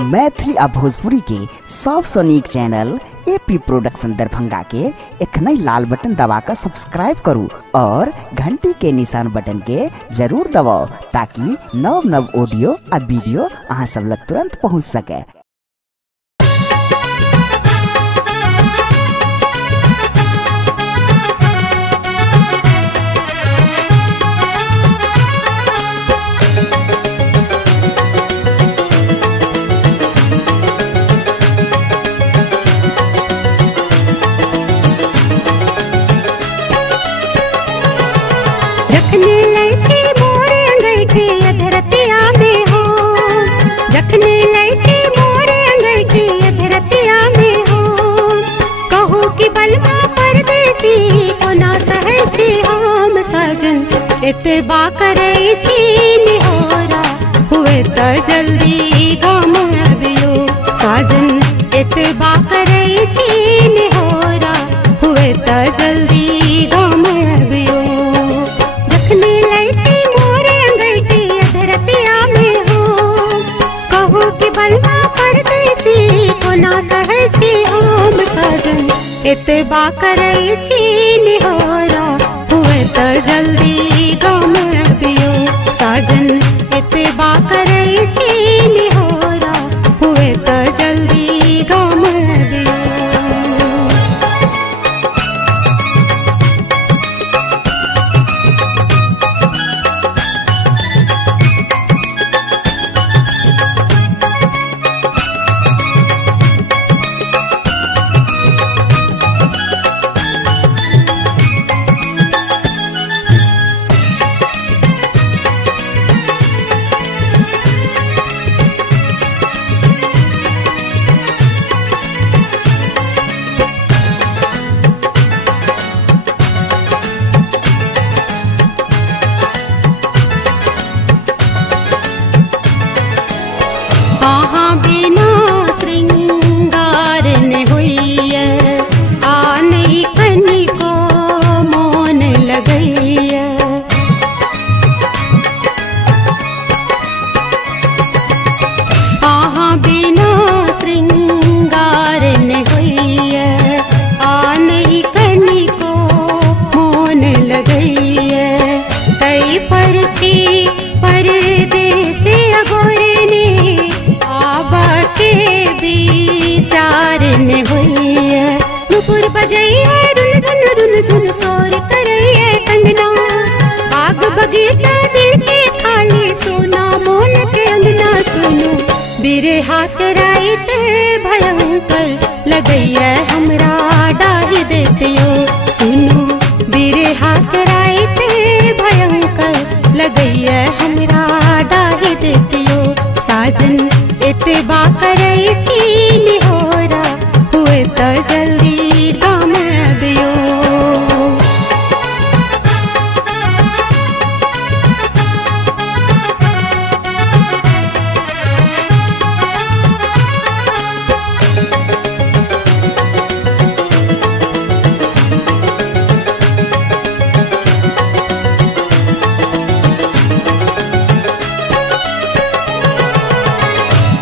मैथिली आ भोजपुरी के सबसे नीक चैनल एपी प्रोडक्शन दरभंगा के एखनई लाल बटन दबाकर सब्सक्राइब करू और घंटी के निशान बटन के जरूर दबाओ ताकि नव नव ऑडियो आ वीडियो अहाँ सब लग तुरंत पहुँच सके। एतबा करे छी निहोरा हुए त जल्दी गम अबियो साजन। एतबा करे छी निहोरा हुए त जल्दी गम अबियो। जखनी लै छी मोरे अंगैठी अधरतिया में हो कहू कि बलमा परदेसी कोना सहै छी हम साजन। एतबा करे छी निहोरा हुए त जल्दी गम अबियो साजन। एतबा करे छी निहोरा हुए त जल्दी गम अबियो। हाथ राइत भयंकर लगैया हमरा डाही देतियो सुनो। बिरे हाथ राइत भयंकर लगैया हमरा डाही देतियो साजन। एतबा करे छी निहोरा हुए त जल्दी गम अबियो।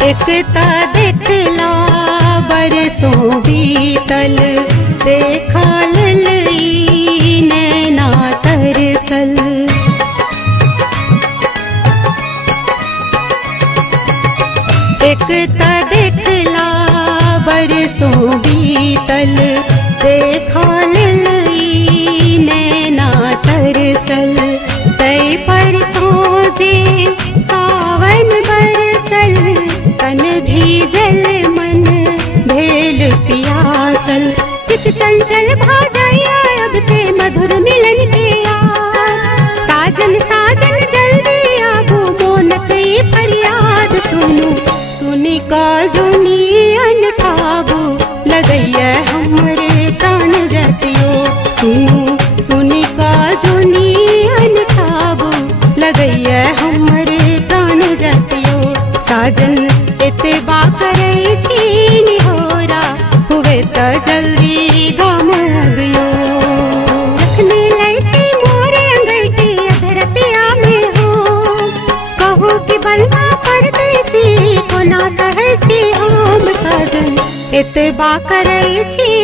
एकता देखला बरसों बीतल देखा ललई नैना तरसल। एकता देखला बरसों बीतल देखा ललई नैना तरसल। तय परसों जे सावन बरसल तन भीजल मन भेल पियासल। चित चंचल भा जाइया अब ते मधुर मिलन के साजन साजन जल्दी आबो मोन कई फरियाद सुनो। सुनी का जुनियन ठाबो लगैया हमरे प्राण जग एतबा करै छी